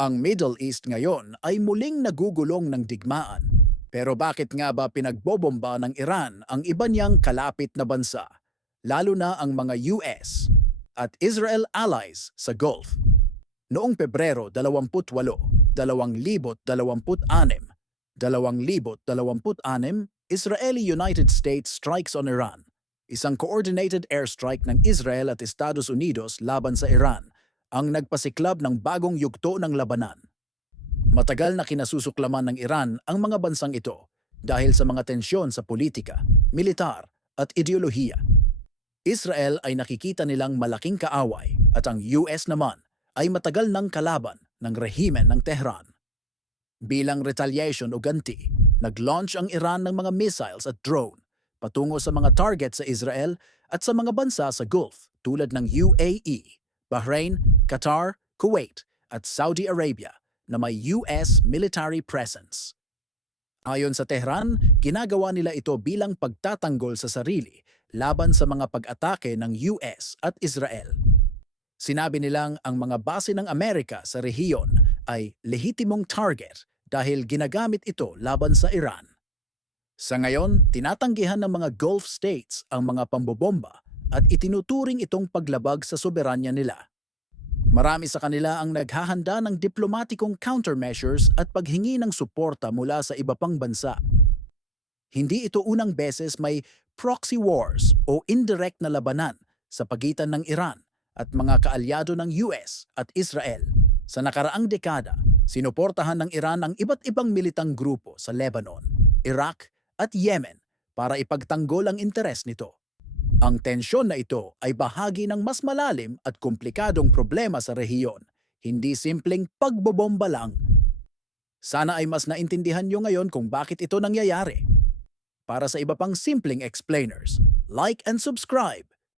Ang Middle East ngayon ay muling nagugulong ng digmaan. Pero bakit nga ba pinagbobomba ng Iran ang iba niyang kalapit na bansa, lalo na ang mga US at Israel allies sa Gulf? Noong Pebrero 28, 2026, 2026, Israeli-United States strikes on Iran. Isang coordinated airstrike ng Israel at Estados Unidos laban sa Iran ang nagpasiklab ng bagong yugto ng labanan. Matagal na kinasusuklaman ng Iran ang mga bansang ito dahil sa mga tensyon sa politika, militar at ideolohiya. Israel ay nakikita nilang malaking kaaway at ang US naman ay matagal ng kalaban ng rehimen ng Tehran. Bilang retaliation o ganti, nag-launch ang Iran ng mga missiles at drone patungo sa mga target sa Israel at sa mga bansa sa Gulf tulad ng UAE, Bahrain, Qatar, Kuwait at Saudi Arabia na may US military presence. Ayon sa Tehran, ginagawa nila ito bilang pagtatanggol sa sarili laban sa mga pag-atake ng US at Israel. Sinabi nilang ang mga base ng Amerika sa rehiyon ay lehitimong target dahil ginagamit ito laban sa Iran. Sa ngayon, tinatanggihan ng mga Gulf states ang mga pambobomba at itinuturing itong paglabag sa soberanya nila. Marami sa kanila ang naghahanda ng diplomatikong countermeasures at paghingi ng suporta mula sa iba pang bansa. Hindi ito unang beses may proxy wars o indirect na labanan sa pagitan ng Iran at mga kaalyado ng US at Israel. Sa nakaraang dekada, sinuportahan ng Iran ang iba't ibang militang grupo sa Lebanon, Iraq at Yemen para ipagtanggol ang interes nito. Ang tensyon na ito ay bahagi ng mas malalim at komplikadong problema sa rehiyon, hindi simpleng pagbobomba lang. Sana ay mas naintindihan nyo ngayon kung bakit ito nangyayari. Para sa iba pang simpleng explainers, like and subscribe